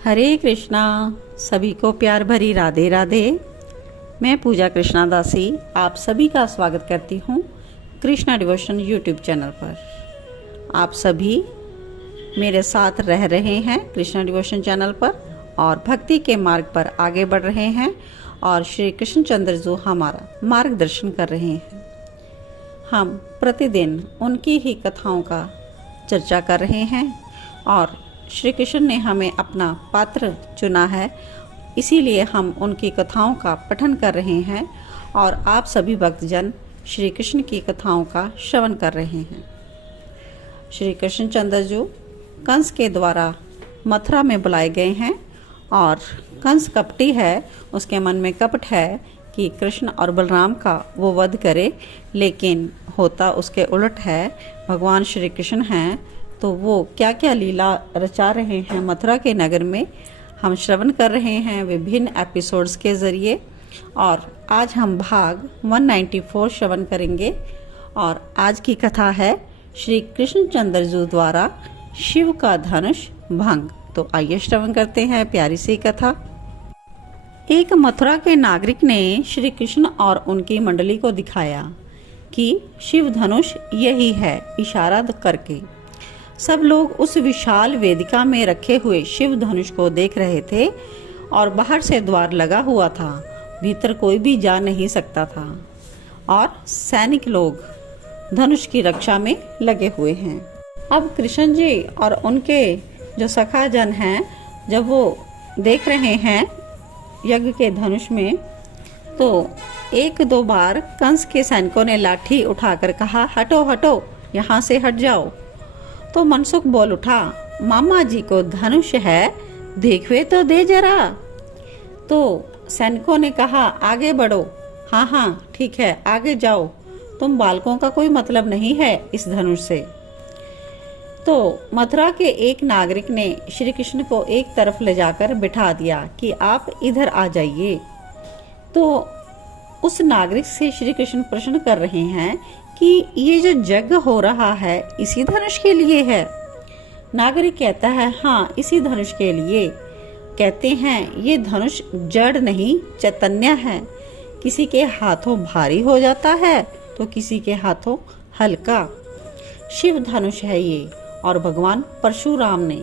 हरे कृष्णा। सभी को प्यार भरी राधे राधे। मैं पूजा कृष्णा दासी आप सभी का स्वागत करती हूँ कृष्णा डिवोशन यूट्यूब चैनल पर। आप सभी मेरे साथ रह रहे हैं कृष्णा डिवोशन चैनल पर और भक्ति के मार्ग पर आगे बढ़ रहे हैं और श्री कृष्ण चंद्र जो हमारा मार्गदर्शन कर रहे हैं। हम प्रतिदिन उनकी ही कथाओं का चर्चा कर रहे हैं और श्री कृष्ण ने हमें अपना पात्र चुना है, इसीलिए हम उनकी कथाओं का पठन कर रहे हैं और आप सभी भक्तजन श्री कृष्ण की कथाओं का श्रवण कर रहे हैं। श्री कृष्ण चंद्र जो कंस के द्वारा मथुरा में बुलाए गए हैं और कंस कपटी है, उसके मन में कपट है कि कृष्ण और बलराम का वो वध करे, लेकिन होता उसके उलट है। भगवान श्री कृष्ण हैं तो वो क्या क्या लीला रचा रहे हैं मथुरा के नगर में, हम श्रवण कर रहे हैं विभिन्न एपिसोड्स के ज़रिए। और आज हम भाग 194 श्रवण करेंगे और आज की कथा है श्री कृष्ण चंद्र जी द्वारा शिव का धनुष भंग। तो आइए श्रवण करते हैं प्यारी सी कथा। एक मथुरा के नागरिक ने श्री कृष्ण और उनकी मंडली को दिखाया कि शिव धनुष यही है, इशारा करके। सब लोग उस विशाल वेदिका में रखे हुए शिव धनुष को देख रहे थे और बाहर से द्वार लगा हुआ था, भीतर कोई भी जा नहीं सकता था और सैनिक लोग धनुष की रक्षा में लगे हुए हैं। अब कृष्ण जी और उनके जो सखा जन हैं, जब वो देख रहे हैं यज्ञ के धनुष में, तो एक दो बार कंस के सैनिकों ने लाठी उठाकर कहा, हटो हटो, यहाँ से हट जाओ। तो मनसुख बोल उठा, मामा जी को धनुष है, देखवे तो दे जरा। तो सैनिकों ने कहा, आगे बढ़ो। हाँ हाँ ठीक है, आगे जाओ, तुम बालकों का कोई मतलब नहीं है इस धनुष से। तो मथुरा के एक नागरिक ने श्री कृष्ण को एक तरफ ले जाकर बिठा दिया कि आप इधर आ जाइए। तो उस नागरिक से श्री कृष्ण प्रश्न कर रहे हैं कि ये जो यज्ञ हो रहा है इसी धनुष के लिए है। नागरिक कहता है, हाँ इसी धनुष के लिए। कहते हैं ये धनुष जड़ नहीं चैतन्य है, किसी के हाथों भारी हो जाता है तो किसी के हाथों हल्का। शिव धनुष है ये और भगवान परशुराम ने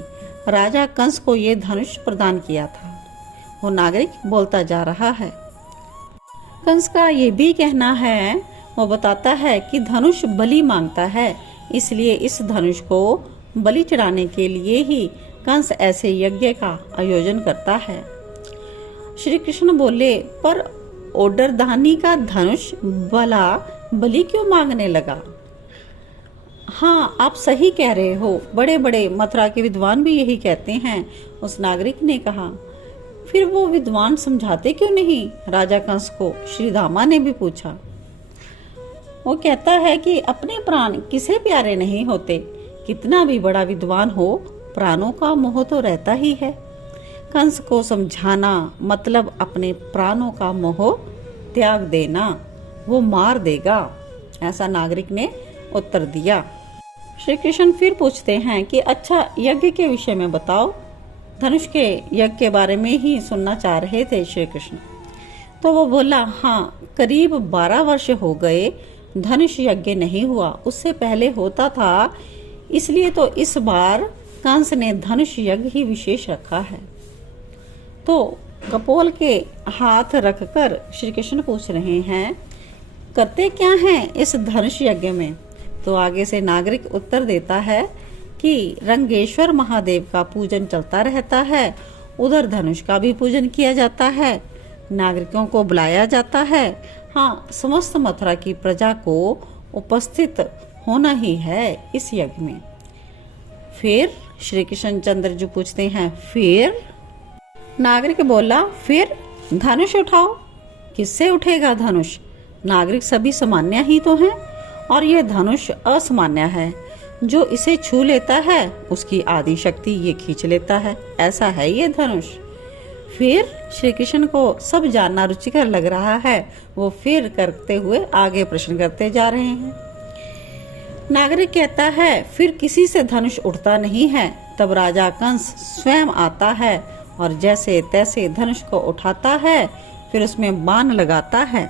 राजा कंस को ये धनुष प्रदान किया था। वो नागरिक बोलता जा रहा है। कंस का ये भी कहना है, वो बताता है कि धनुष बलि मांगता है, इसलिए इस धनुष को बलि चढ़ाने के लिए ही कंस ऐसे यज्ञ का आयोजन करता है। श्री कृष्ण बोले, पर ओडरदानी का धनुष भला बलि क्यों मांगने लगा? हाँ आप सही कह रहे हो, बड़े बड़े मथुरा के विद्वान भी यही कहते हैं। उस नागरिक ने कहा, फिर वो विद्वान समझाते क्यों नहीं राजा कंस को? श्री धामा ने भी पूछा। वो कहता है कि अपने प्राण किसे प्यारे नहीं होते, कितना भी बड़ा विद्वान हो प्राणों का मोह तो रहता ही है। कंस को समझाना मतलब अपने प्राणों का मोह त्याग देना, वो मार देगा, ऐसा नागरिक ने उत्तर दिया। श्री कृष्ण फिर पूछते हैं कि अच्छा यज्ञ के विषय में बताओ। धनुष के यज्ञ के बारे में ही सुनना चाह रहे थे श्री कृष्ण। तो वो बोला, हाँ करीब 12 वर्ष हो गए धनुष यज्ञ नहीं हुआ, उससे पहले होता था, इसलिए तो इस बार कंस ने धनुष यज्ञ ही विशेष रखा है। तो कपोल के हाथ रखकर श्री कृष्ण पूछ रहे हैं, करते क्या हैं इस धनुष यज्ञ में? तो आगे से नागरिक उत्तर देता है कि रंगेश्वर महादेव का पूजन चलता रहता है, उधर धनुष का भी पूजन किया जाता है, नागरिकों को बुलाया जाता है। हाँ समस्त मथुरा की प्रजा को उपस्थित होना ही है इस यज्ञ में। फिर श्री कृष्ण चंद्र जी पूछते हैं, फिर? नागरिक बोला, फिर धनुष उठाओ। किससे उठेगा धनुष? नागरिक सभी सामान्य ही तो हैं और यह धनुष असामान्य है, जो इसे छू लेता है उसकी आदि शक्ति ये खींच लेता है, ऐसा है ये धनुष। फिर श्री कृष्ण को सब जानना रुचिकर लग रहा है, वो फिर करते हुए आगे प्रश्न करते जा रहे हैं। नागरिक कहता है, फिर किसी से धनुष उठता नहीं है। तब राजा कंस स्वयं आता है और जैसे तैसे धनुष को उठाता है, फिर उसमें बाण लगाता है।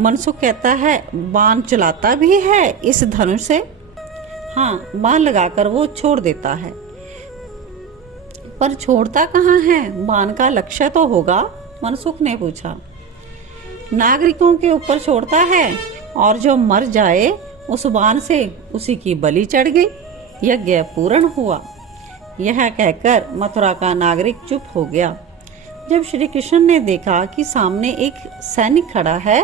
मनसुख कहता है बाण चलाता भी है इस धनुष से। हाँ, बाण लगाकर वो छोड़ देता है, पर छोड़ता कहाँ है? बाण का लक्ष्य तो होगा, मनसुख ने पूछा। नागरिकों के ऊपर छोड़ता है, और जो मर जाए उस बाण से उसी की बलि चढ़ गई, यज्ञ पूर्ण हुआ। यह कहकर मथुरा का नागरिक चुप हो गया। जब श्री कृष्ण ने देखा कि सामने एक सैनिक खड़ा है,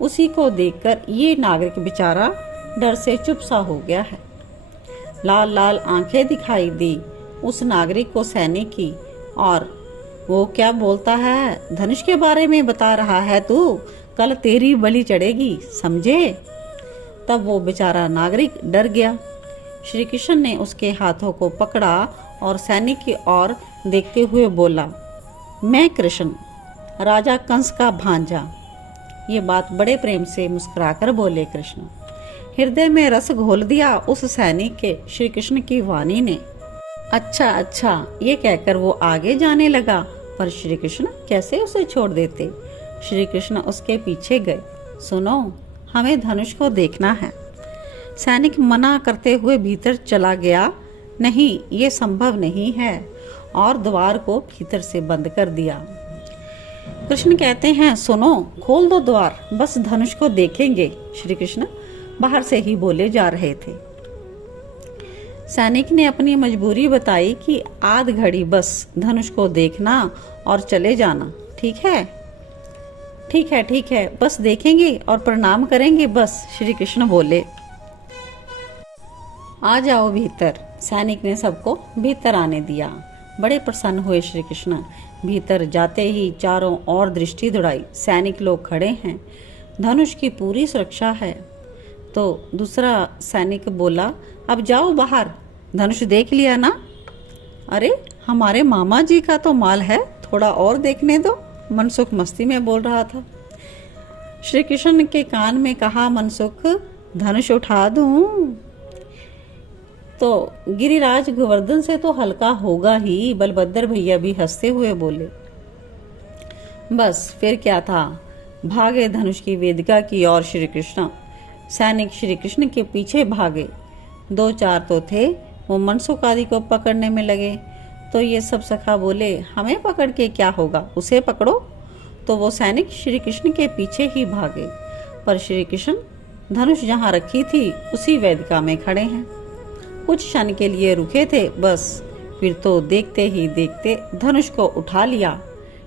उसी को देखकर ये नागरिक बेचारा डर से चुप सा हो गया है। लाल लाल आंखें दिखाई दी उस नागरिक को सैनिक की, और वो क्या बोलता है? धनुष के बारे में बता रहा है तू, कल तेरी बलि चढ़ेगी, समझे? तब वो बेचारा नागरिक डर गया। श्री कृष्ण ने उसके हाथों को पकड़ा और सैनिक की ओर देखते हुए बोला, मैं कृष्ण, राजा कंस का भांजा। ये बात बड़े प्रेम से मुस्कुराकर बोले कृष्ण। हृदय में रस घोल दिया उस सैनिक के श्री कृष्ण की वाणी ने। अच्छा अच्छा, ये कहकर वो आगे जाने लगा, पर श्री कृष्ण कैसे उसे छोड़ देते? श्री कृष्ण उसके पीछे गए। सुनो, हमें धनुष को देखना है। सैनिक मना करते हुए भीतर चला गया। नहीं, ये संभव नहीं है, और द्वार को भीतर से बंद कर दिया। कृष्ण कहते हैं, सुनो, खोल दो द्वार, बस धनुष को देखेंगे। श्री कृष्ण बाहर से ही बोले जा रहे थे। सैनिक ने अपनी मजबूरी बताई कि आध घड़ी बस धनुष को देखना और चले जाना। ठीक है, ठीक है, ठीक है, बस देखेंगे और प्रणाम करेंगे बस। श्री कृष्ण बोले, आ जाओ भीतर। सैनिक ने सबको भीतर आने दिया। बड़े प्रसन्न हुए श्री कृष्ण। भीतर जाते ही चारों ओर दृष्टि दौड़ाई। सैनिक लोग खड़े हैं, धनुष की पूरी सुरक्षा है। तो दूसरा सैनिक बोला, अब जाओ बाहर, धनुष देख लिया ना? अरे, हमारे मामा जी का तो माल है, थोड़ा और देखने दो, मनसुख मस्ती में बोल रहा था। श्री कृष्ण के कान में कहा मनसुख, धनुष उठा दूं तो गिरिराज गोवर्धन से तो हल्का होगा ही। बलभद्र भैया भी हंसते हुए बोले। बस फिर क्या था, भागे धनुष की वेदिका की ओर श्री कृष्ण। सैनिक श्री कृष्ण के पीछे भागे। दो चार तो थे, वो मनसुख आदि को पकड़ने में लगे। तो ये सब सखा बोले, हमें पकड़ के क्या होगा, उसे पकड़ो। तो वो सैनिक श्री कृष्ण के पीछे ही भागे, पर श्री कृष्ण धनुष जहाँ रखी थी उसी वेदिका में खड़े हैं। कुछ क्षण के लिए रुके थे बस, फिर तो देखते ही देखते धनुष को उठा लिया,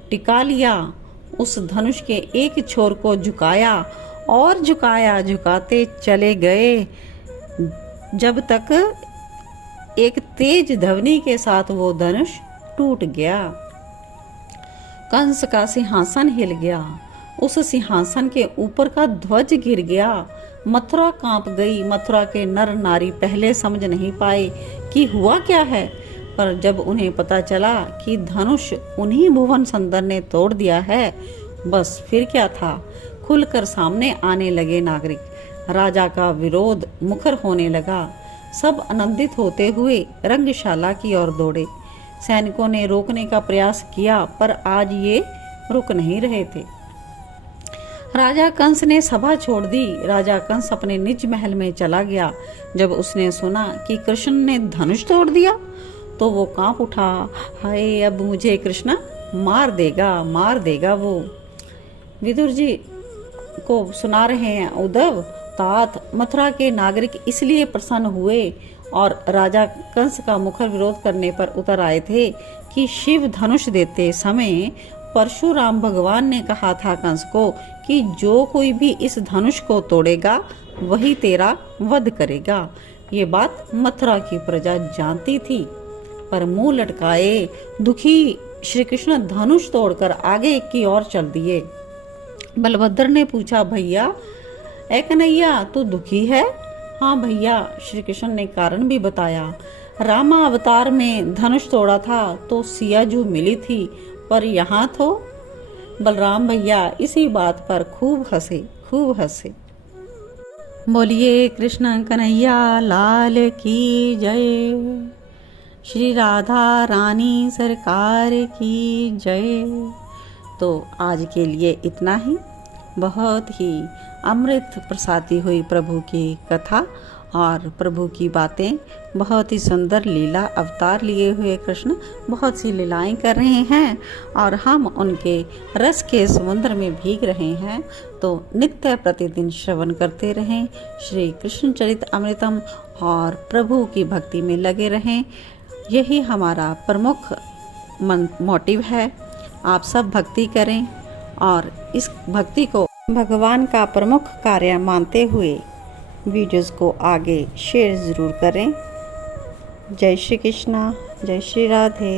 टिका लिया। उस धनुष के एक छोर को झुकाया और झुकाया, झुकाते चले गए, जब तक एक तेज ध्वनि के साथ वो धनुष टूट गया। कंस का सिंहासन हिल गया, उस सिंहासन के ऊपर का ध्वज गिर गया। मथुरा कांप गई। मथुरा के नर नारी पहले समझ नहीं पाए कि हुआ क्या है, पर जब उन्हें पता चला कि धनुष उन्हीं भुवन सुंदर ने तोड़ दिया है, बस फिर क्या था, खुलकर सामने आने लगे नागरिक। राजा का विरोध मुखर होने लगा। सब आनंदित होते हुए रंगशाला की ओर दौड़े। सैनिकों ने रोकने का प्रयास किया, पर आज ये रुक नहीं रहे थे। राजा कंस ने सभा छोड़ दी। राजा कंस अपने निज महल में चला गया। जब उसने सुना कि कृष्ण ने धनुष तोड़ दिया, तो वो कांप उठा। हाय, अब मुझे कृष्ण मार देगा, मार देगा वो। विदुर जी को सुना रहे हैं, उद्धव तात, मथुरा के नागरिक इसलिए प्रसन्न हुए और राजा कंस का मुखर विरोध करने पर उतर आए थे कि शिव धनुष देते समय परशुराम भगवान ने कहा था कंस को कि जो कोई भी इस धनुष को तोड़ेगा वही तेरा वध करेगा। ये बात मथुरा की प्रजा जानती थी, पर मुंह लटकाए दुखी श्री कृष्ण धनुष तोड़कर आगे की ओर चल दिए। बलभद्र ने पूछा, भैया ए कन्हैया, तू दुखी है? हाँ भैया, श्री कृष्ण ने कारण भी बताया। रामा अवतार में धनुष तोड़ा था तो सियाजू मिली थी, पर यहाँ तो बलराम भैया इसी बात पर खूब हंसे, खूब हंसे। बोलिए कृष्ण कन्हैया लाल की जय। श्री राधा रानी सरकार की जय। तो आज के लिए इतना ही। बहुत ही अमृत प्रसादी हुई प्रभु की कथा और प्रभु की बातें। बहुत ही सुंदर लीला अवतार लिए हुए कृष्ण बहुत सी लीलाएं कर रहे हैं और हम उनके रस के समुद्र में भीग रहे हैं। तो नित्य प्रतिदिन श्रवण करते रहें श्री कृष्ण चरित अमृतम और प्रभु की भक्ति में लगे रहें। यही हमारा प्रमुख मोटिव है। आप सब भक्ति करें और इस भक्ति को भगवान का प्रमुख कार्य मानते हुए वीडियोस को आगे शेयर ज़रूर करें। जय श्री कृष्णा, जय श्री राधे।